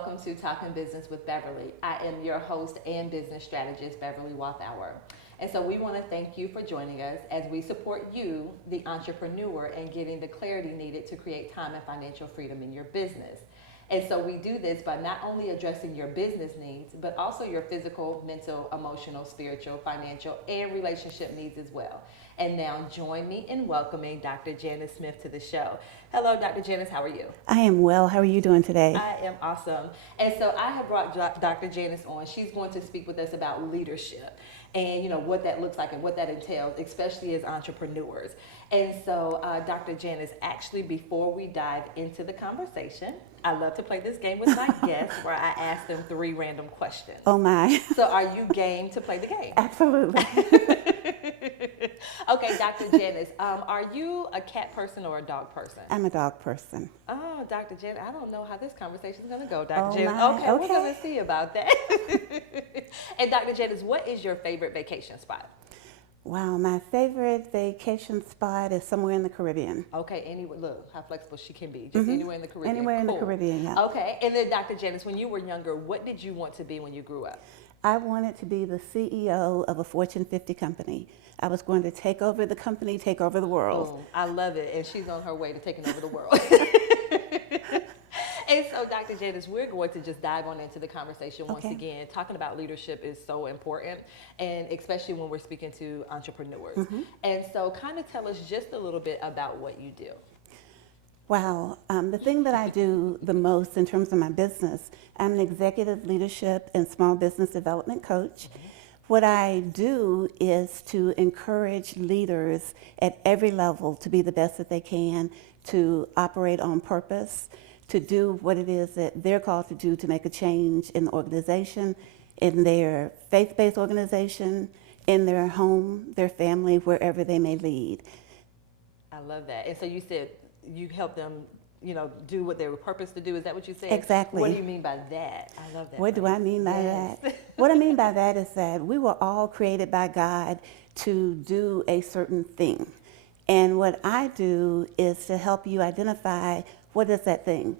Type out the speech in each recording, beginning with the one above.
welcome to Talking Business with Beverly. I am your host and business strategist, Beverly Walthour. And so we want to thank you for joining us as we support you, the entrepreneur, in getting the clarity needed to create time and financial freedom in your business. And so we do this by not only addressing your business needs, but also your physical, mental, emotional, spiritual, financial, and relationship needs as well. And now join me in welcoming Dr. Janice Smith to the show. Hello, Dr. Janice, how are you? I am well. How are you doing today? I am awesome. And so I have brought Dr. Janice on. She's going to speak with us about leadership and what that looks like and what that entails, especially as entrepreneurs. And so Dr. Janice, actually before we dive into the conversation, I love to play this game with my guests where I ask them 3 random questions. Oh my. So are you game to play the game? Absolutely. Okay, Dr. Janice, are you a cat person or a dog person? I'm a dog person. Oh, Dr. Janice, I don't know how this conversation is going to go, Dr. Oh Janice. my. Okay, we're going to see about that. And Dr. Janice, what is your favorite vacation spot? Wow, my favorite vacation spot is somewhere in the Caribbean. Okay, look how flexible she can be. Just anywhere in the Caribbean. Anywhere in the Caribbean, yeah. Okay, and then Dr. Janice, when you were younger, what did you want to be when you grew up? I wanted to be the CEO of a Fortune 50 company. I was going to take over the company, take over the world. Oh, I love it, and she's on her way to taking over the world. And so, Dr. Janice, we're going to just dive on into the conversation once again. Talking about leadership is so important, and especially when we're speaking to entrepreneurs. And so kind of tell us just a little bit about what you do. Wow, the thing that I do the most in terms of my business, I'm an executive leadership and small business development coach. What I do is to encourage leaders at every level to be the best that they can, to operate on purpose, to do what it is that they're called to do to make a change in the organization, in their faith-based organization, in their home, their family, wherever they may lead. I love that. And so you said you help them, do what they were purposed to do. Is that what you said? Exactly. What do you mean by that? I love that. What do I mean by that? What I mean by that is that we were all created by God to do a certain thing. And what I do is to help you identify what is that thing,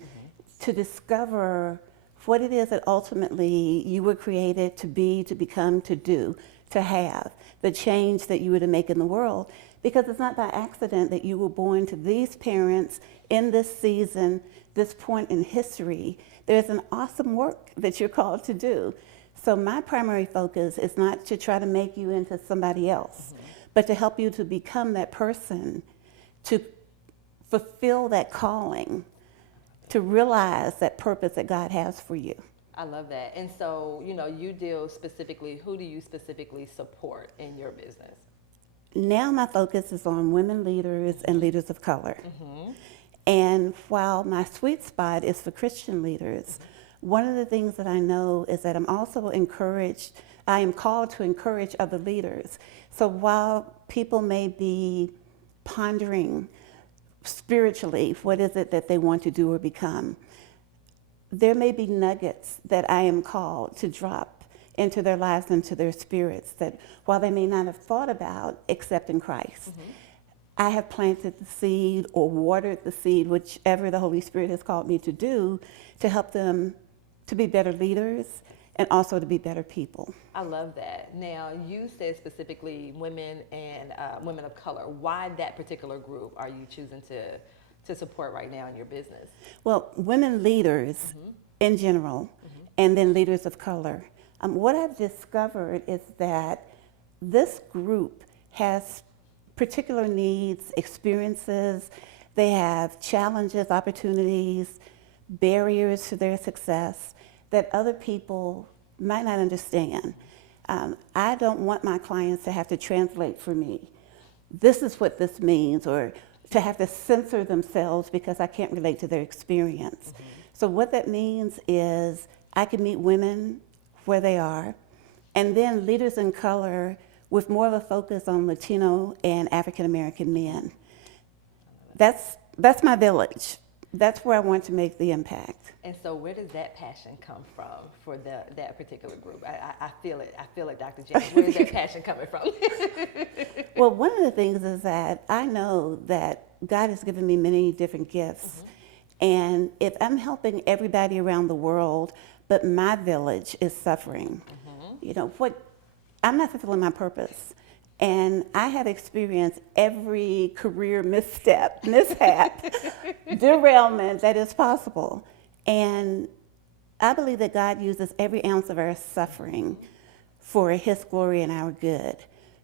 to discover what it is that ultimately you were created to be, to become, to do, to have, the change that you were to make in the world. Because it's not by accident that you were born to these parents in this season, this point in history. There's an awesome work that you're called to do. So my primary focus is not to try to make you into somebody else, but to help you to become that person, to fulfill that calling, to realize that purpose that God has for you. I love that. And so, you deal specifically, who do you specifically support in your business? Now my focus is on women leaders and leaders of color. And while my sweet spot is for Christian leaders, one of the things that I know is that I am called to encourage other leaders. So while people may be pondering spiritually, what is it that they want to do or become, there may be nuggets that I am called to drop into their lives, into their spirits, that while they may not have thought about except in Christ, I have planted the seed or watered the seed, whichever the Holy Spirit has called me to do, to help them to be better leaders and also to be better people. I love that. Now, you said specifically women and women of color. Why that particular group are you choosing to support right now in your business? Well, women leaders in general, and then leaders of color. What I've discovered is that this group has particular needs, experiences. They have challenges, opportunities, barriers to their success that other people might not understand. I don't want my clients to have to translate for me. This is what this means, or to have to censor themselves because I can't relate to their experience. So what that means is I can meet women where they are, and then leaders in color with more of a focus on Latino and African American men. That's my village. That's where I want to make the impact. And so where does that passion come from for that particular group? I feel it. I feel it, Dr. Janice. Where is that passion coming from? Well, one of the things is that I know that God has given me many different gifts. And if I'm helping everybody around the world, but my village is suffering, you know, I'm not fulfilling my purpose. And I have experienced every career mishap, derailment that is possible. And I believe that God uses every ounce of our suffering for His glory and our good.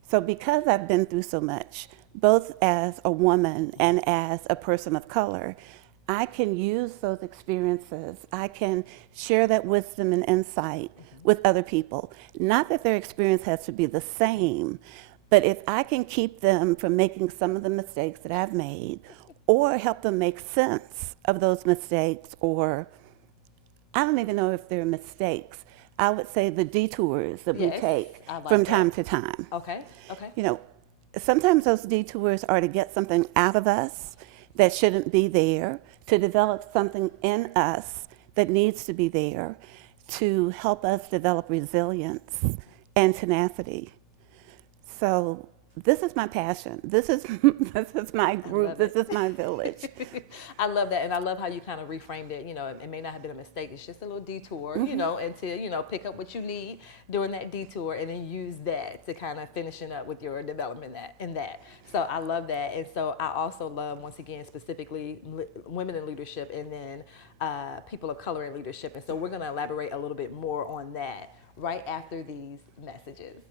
So because I've been through so much, both as a woman and as a person of color, I can use those experiences. I can share that wisdom and insight with other people. Not that their experience has to be the same, but if I can keep them from making some of the mistakes that I've made, or help them make sense of those mistakes, or I don't even know if they're mistakes. I would say the detours that we take from time to time. Okay. You know, sometimes those detours are to get something out of us that shouldn't be there, to develop something in us that needs to be there, to help us develop resilience and tenacity. So this is my passion. This is my group. This is my village. I love that, and I love how you kind of reframed it. You know, it may not have been a mistake. It's just a little detour, you know, until, you know, pick up what you need during that detour, and then use that to kind of finishing up with your development in that. So I love that, and so I also love, once again, specifically women in leadership, and then people of color in leadership. And so we're going to elaborate a little bit more on that right after these messages.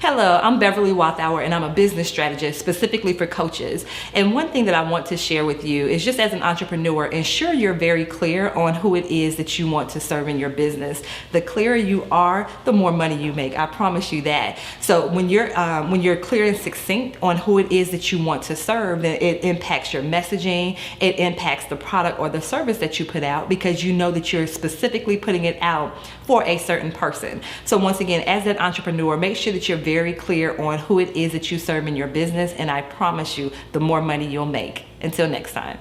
Hello, I'm Beverly Walthour, and I'm a business strategist specifically for coaches. And one thing that I want to share with you is, just as an entrepreneur, ensure you're very clear on who it is that you want to serve in your business. The clearer you are, the more money you make. I promise you that. So when you're clear and succinct on who it is that you want to serve, then it impacts your messaging. It impacts the product or the service that you put out, because you know that you're specifically putting it out for a certain person. So once again, as an entrepreneur, make sure that you're very clear on who it is that you serve in your business, and I promise you, the more money you'll make. Until next time.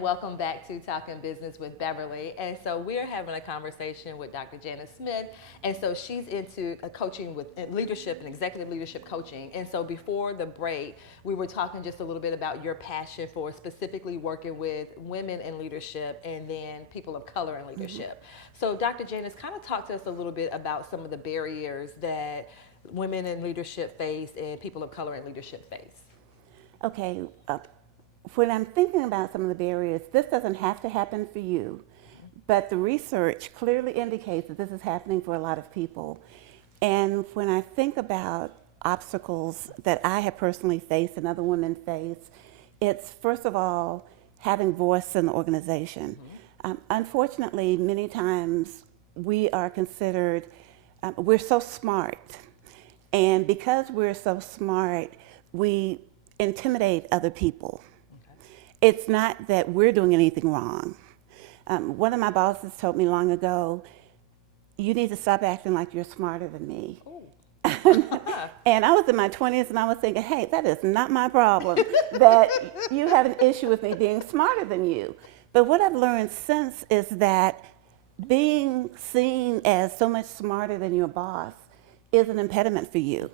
Welcome back to Talking Business with Beverly. And so we're having a conversation with Dr. Janice Smith. And so she's into coaching with leadership and executive leadership coaching. And so before the break, we were talking just a little bit about your passion for specifically working with women in leadership, and then people of color in leadership. So Dr. Janice, kind of talk to us a little bit about some of the barriers that women in leadership face and people of color in leadership face. Okay. When I'm thinking about some of the barriers, this doesn't have to happen for you, but the research clearly indicates that this is happening for a lot of people. And when I think about obstacles that I have personally faced and other women face, it's first of all having voice in the organization. Unfortunately, many times we are considered, we're so smart. And because we're so smart, we intimidate other people. It's not that we're doing anything wrong. One of my bosses told me long ago, you need to stop acting like you're smarter than me. And I was in my 20s, and I was thinking, hey, that is not my problem, that you have an issue with me being smarter than you. But what I've learned since is that being seen as so much smarter than your boss is an impediment for you.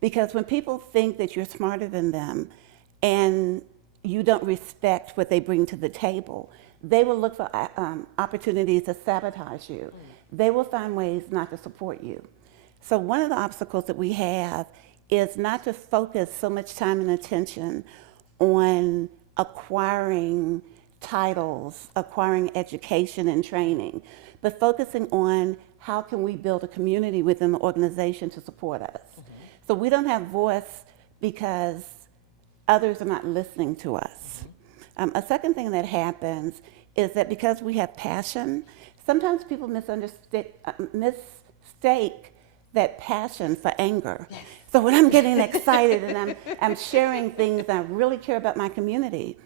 Because when people think that you're smarter than them, and you don't respect what they bring to the table, they will look for opportunities to sabotage you. They will find ways not to support you. So one of the obstacles that we have is not to focus so much time and attention on acquiring titles, acquiring education and training, but focusing on how can we build a community within the organization to support us. So we don't have voice because others are not listening to us. A second thing that happens is that because we have passion, sometimes people mistake that passion for anger. So when I'm getting excited and I'm sharing things and I really care about my community,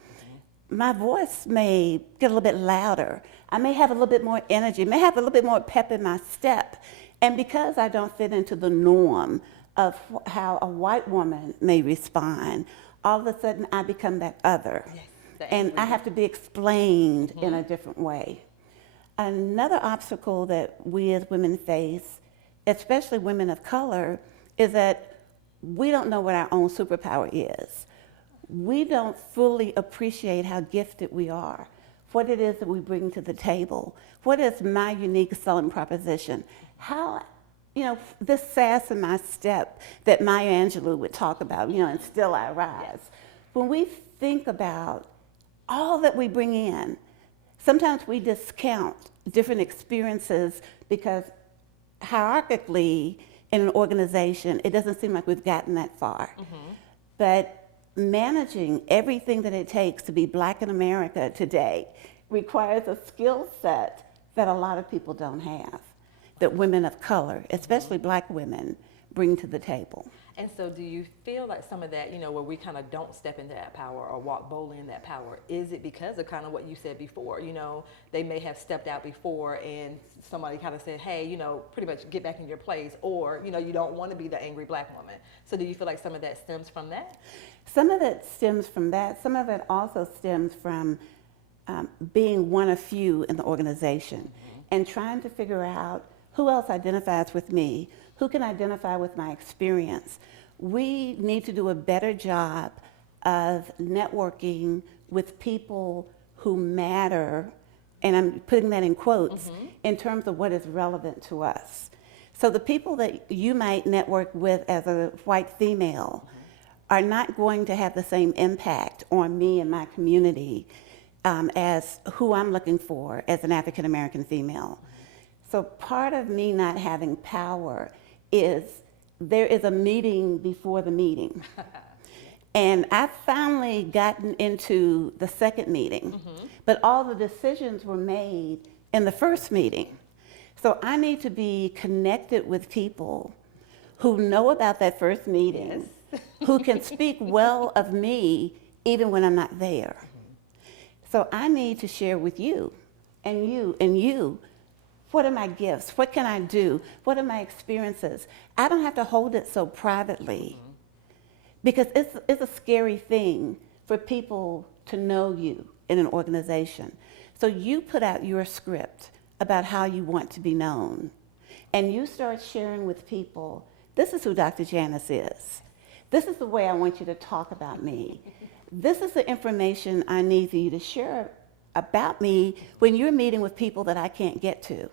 my voice may get a little bit louder. I may have a little bit more energy, may have a little bit more pep in my step. And because I don't fit into the norm of how a white woman may respond, all of a sudden I become that other. Yes, and I have to be explained in a different way. Another obstacle that we as women face, especially women of color, is that we don't know what our own superpower is. We don't fully appreciate how gifted we are, what it is that we bring to the table, what is my unique selling proposition, how, this sass in my step that Maya Angelou would talk about, and still I rise. Yes. When we think about all that we bring in, sometimes we discount different experiences because hierarchically in an organization, it doesn't seem like we've gotten that far. But managing everything that it takes to be Black in America today requires a skill set that a lot of people don't have, that women of color, especially Black women, bring to the table. And so do you feel like some of that, where we kind of don't step into that power or walk boldly in that power, is it because of kind of what you said before? They may have stepped out before and somebody kind of said, hey, pretty much get back in your place, or, you don't want to be the angry Black woman. So do you feel like some of that stems from that? Some of it stems from that. Some of it also stems from being one of few in the organization and trying to figure out who else identifies with me, who can identify with my experience. We need to do a better job of networking with people who matter, and I'm putting that in quotes, in terms of what is relevant to us. So the people that you might network with as a white female are not going to have the same impact on me and my community as who I'm looking for as an African American female. So part of me not having power is there is a meeting before the meeting. And I've finally gotten into the second meeting, but all the decisions were made in the first meeting. So I need to be connected with people who know about that first meeting, who can speak well of me even when I'm not there. So I need to share with you and you and you, what are my gifts? What can I do? What are my experiences? I don't have to hold it so privately because it's a scary thing for people to know you in an organization. So you put out your script about how you want to be known, and you start sharing with people, this is who Dr. Janice is. This is the way I want you to talk about me. This is the information I need for you to share about me when you're meeting with people that I can't get to.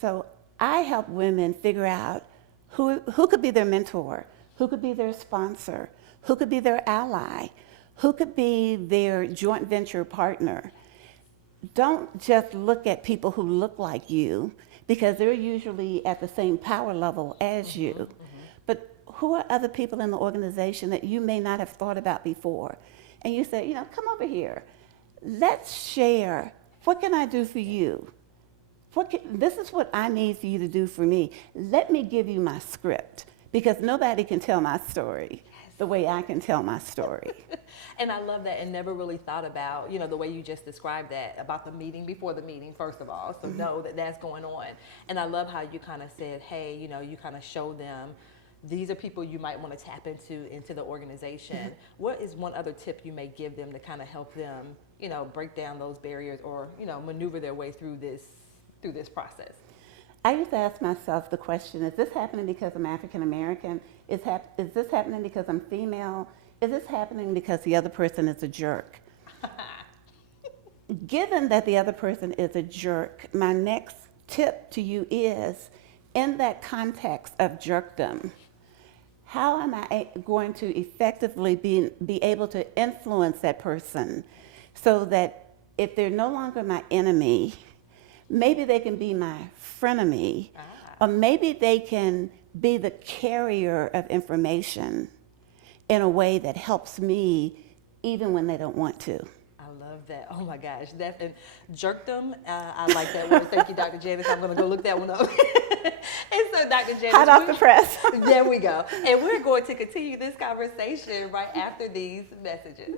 So I help women figure out who could be their mentor, who could be their sponsor, who could be their ally, who could be their joint venture partner. Don't just look at people who look like you because they're usually at the same power level as you. But who are other people in the organization that you may not have thought about before? And you say, come over here. Let's share. What can I do for you? This is what I need for you to do for me. Let me give you my script because nobody can tell my story the way I can tell my story. And I love that, and never really thought about, the way you just described that, about the meeting before the meeting, first of all. So know that that's going on. And I love how you kind of said, hey, you kind of show them these are people you might want to tap into the organization. What is one other tip you may give them to kind of help them, break down those barriers or, maneuver their way through this process? I used to ask myself the question, is this happening because I'm African American? Is this happening because I'm female? Is this happening because the other person is a jerk? Given that the other person is a jerk, my next tip to you is, in that context of jerkdom, how am I going to effectively be able to influence that person so that if they're no longer my enemy, maybe they can be my frenemy, or maybe they can be the carrier of information in a way that helps me even when they don't want to. I love that. Oh my gosh, that's and jerkdom. I like that word. Thank you, Dr. Janice. I'm going to go look that one up. And so, Dr. Janice, hot off the press. there we go. And we're going to continue this conversation right after these messages.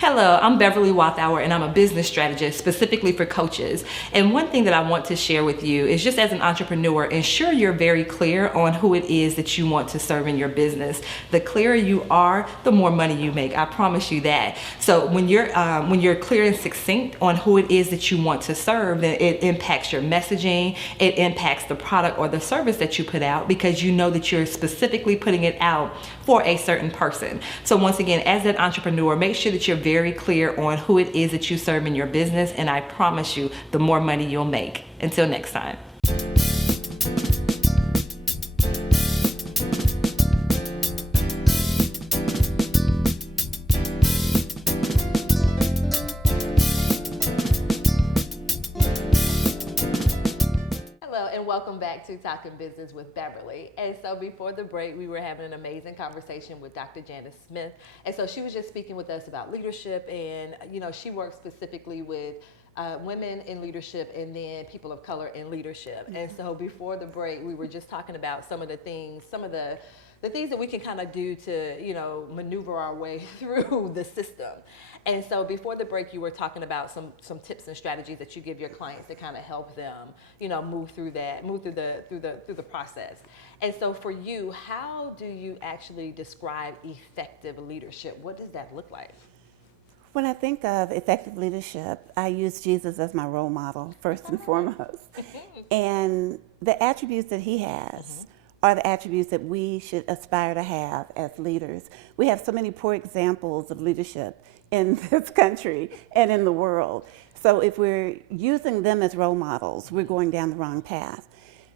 Hello, I'm Beverly Wathour, and I'm a business strategist specifically for coaches. And one thing that I want to share with you is just as an entrepreneur, ensure you're very clear on who it is that you want to serve in your business. The clearer you are, the more money you make. I promise you that. So when you're clear and succinct on who it is that you want to serve, then it impacts your messaging. It impacts the product or the service that you put out because you know that you're specifically putting it out for a certain person. So once again, as an entrepreneur, make sure that you're very clear on who it is that you serve in your business, and I promise you, the more money you'll make. Until next time. Welcome back to Talking Business with Beverly. And so before the break, we were having an amazing conversation with Dr. Janice Smith. And so she was just speaking with us about leadership, and she works specifically with women in leadership and then people of color in leadership. Mm-hmm. And so before the break, we were just talking about some of the things that we can kind of do to, maneuver our way through the system. And so before the break, you were talking about some tips and strategies that you give your clients to kind of help them, move through the process. And so for you, how do you actually describe effective leadership? What does that look like? When I think of effective leadership, I use Jesus as my role model, first and foremost. And the attributes that he has are the attributes that we should aspire to have as leaders. We have so many poor examples of leadership in this country and in the world. So if we're using them as role models, we're going down the wrong path.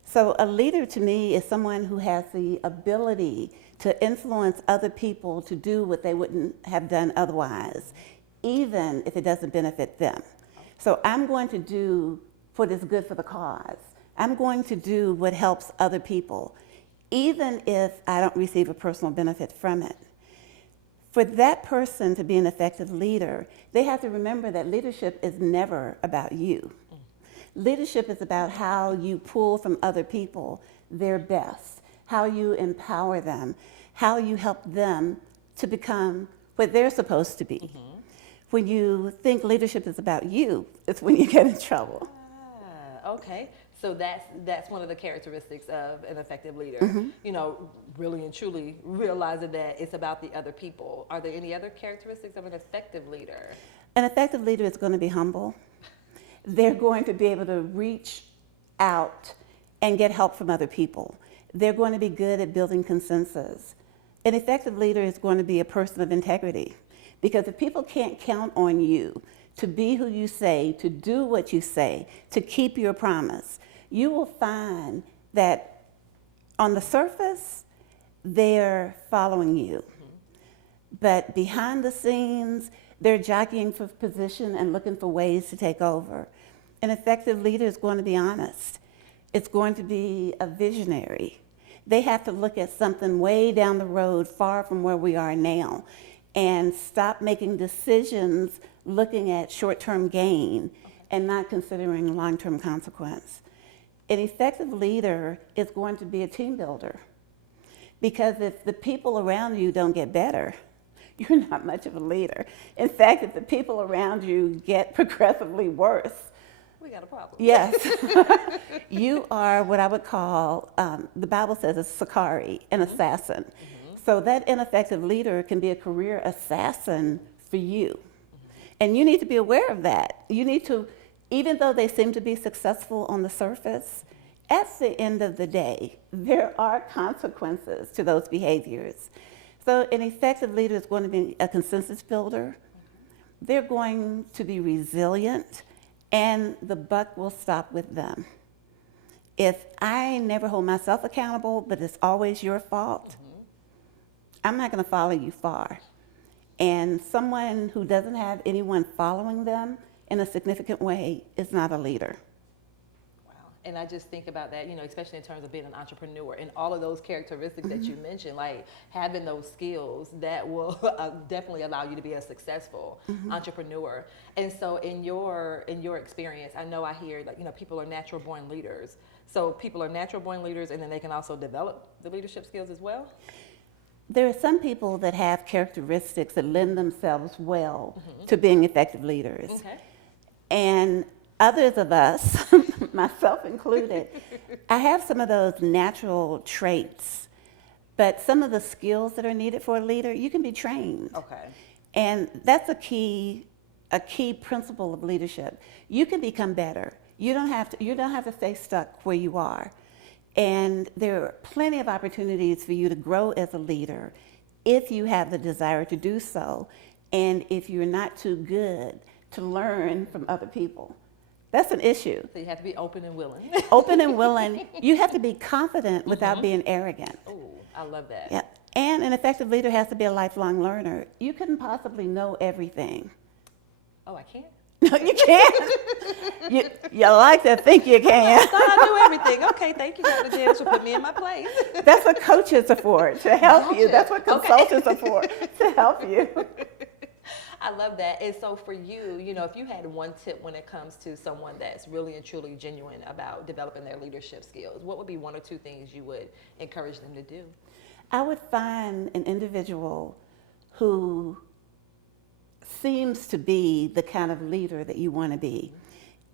So a leader to me is someone who has the ability to influence other people to do what they wouldn't have done otherwise, even if it doesn't benefit them. So I'm going to do what is good for the cause. I'm going to do what helps other people, even if I don't receive a personal benefit from it. For that person to be an effective leader, they have to remember that leadership is never about you. Leadership is about how you pull from other people their best, how you empower them, how you help them to become what they're supposed to be. Mm-hmm. When you think leadership is about you, it's when you get in trouble. Okay. So that's one of the characteristics of an effective leader, really and truly realizing that it's about the other people. Are there any other characteristics of an effective leader? An effective leader is going to be humble. They're going to be able to reach out and get help from other people. They're going to be good at building consensus. An effective leader is going to be a person of integrity, because if people can't count on you to be who you say, to do what you say, to keep your promise, you will find that on the surface, they're following you. Mm-hmm. But behind the scenes, they're jockeying for position and looking for ways to take over. An effective leader is going to be honest. It's going to be a visionary. They have to look at something way down the road, far from where we are now, and stop making decisions looking at short-term gain and not considering long-term consequence. An effective leader is going to be a team builder, because if the people around you don't get better, you're not much of a leader. In fact, if the people around you get progressively worse, we got a problem. Yes. You are what I would call, the Bible says, a Sakari, an assassin. Mm-hmm. So that ineffective leader can be a career assassin for you. Mm-hmm. And you need to be aware of that. You need to, even though they seem to be successful on the surface, at the end of the day, there are consequences to those behaviors. So an effective leader is going to be a consensus builder. They're going to be resilient, and the buck will stop with them. If I never hold myself accountable, but it's always your fault, I'm not going to follow you far. And someone who doesn't have anyone following them in a significant way is not a leader. And I just think about that, especially in terms of being an entrepreneur and all of those characteristics that you mentioned, like having those skills that will definitely allow you to be a successful entrepreneur. And so in your experience, I know I hear that, people are natural born leaders. So people are natural born leaders and then they can also develop the leadership skills as well? There are some people that have characteristics that lend themselves well to being effective leaders. Okay. And others of us, myself included, I have some of those natural traits, but some of the skills that are needed for a leader, you can be trained. Okay. And that's a key principle of leadership. You can become better. You don't have to stay stuck where you are. And there are plenty of opportunities for you to grow as a leader if you have the desire to do so, and if you're not too good to learn from other people. That's an issue. So you have to be open and willing. Open and willing. You have to be confident without being arrogant. Oh, I love that. Yeah. And an effective leader has to be a lifelong learner. You couldn't possibly know everything. Oh, I can't? No, you can't. You like to think you can. I thought I knew everything. Okay, thank you, Dr. Janice, for putting me in my place. That's what coaches are for, to help you. Gotcha. That's what consultants are for, to help you. I love that. And so for you, if you had one tip when it comes to someone that's really and truly genuine about developing their leadership skills, what would be one or two things you would encourage them to do? I would find an individual who seems to be the kind of leader that you want to be,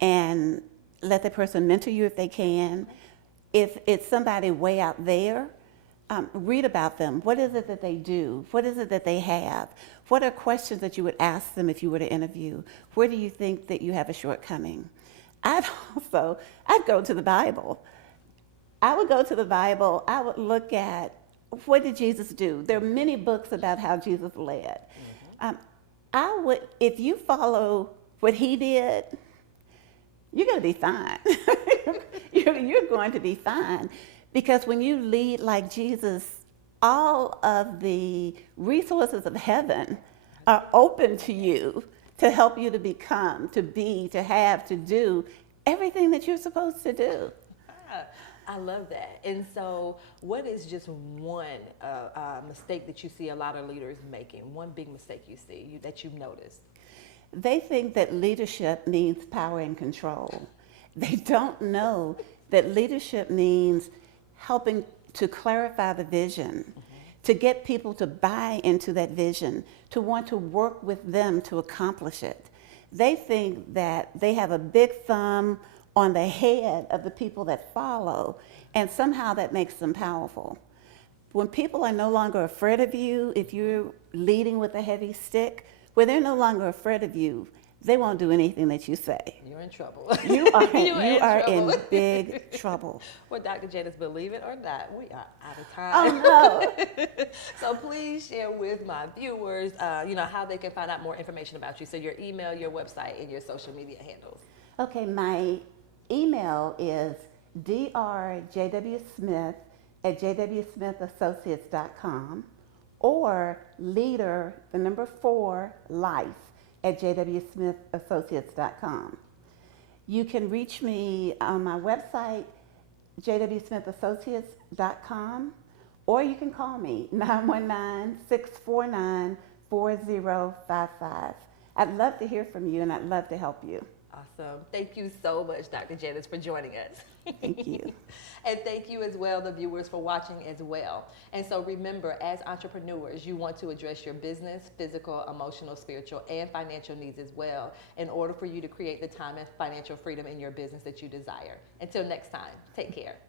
and let the person mentor you if they can. If it's somebody way out there, read about them. What is it that they do? What is it that they have? What are questions that you would ask them if you were to interview? Where do you think that you have a shortcoming? I'd go to the Bible. I would go to the Bible. I would look at, what did Jesus do? There are many books about how Jesus led. If you follow what he did, you're going to be fine. You're going to be fine. Because when you lead like Jesus, all of the resources of heaven are open to you to help you to become, to be, to have, to do everything that you're supposed to do. I love that. And so what is just one mistake that you see a lot of leaders making? One big mistake you see that you've noticed? They think that leadership means power and control. They don't know that leadership means helping to clarify the vision, to get people to buy into that vision, to want to work with them to accomplish it. They think that they have a big thumb on the head of the people that follow, and somehow that makes them powerful. When people are no longer afraid of you, if you're leading with a heavy stick, when they're no longer afraid of you, they won't do anything that you say. You're in trouble. You are in big trouble. Well, Dr. Janice, believe it or not, we are out of time. Oh, no. So please share with my viewers, how they can find out more information about you. So your email, your website, and your social media handles. Okay, my email is drjwsmith@jwsmithassociates.com or leader, 4, life, @jwsmithassociates.com. You can reach me on my website, jwsmithassociates.com, or you can call me, 919-649-4055. I'd love to hear from you, and I'd love to help you. Awesome. Thank you so much, Dr. Janice, for joining us. Thank you. And thank you as well, the viewers, for watching as well. And so remember, as entrepreneurs, you want to address your business, physical, emotional, spiritual, and financial needs as well in order for you to create the time and financial freedom in your business that you desire. Until next time, take care.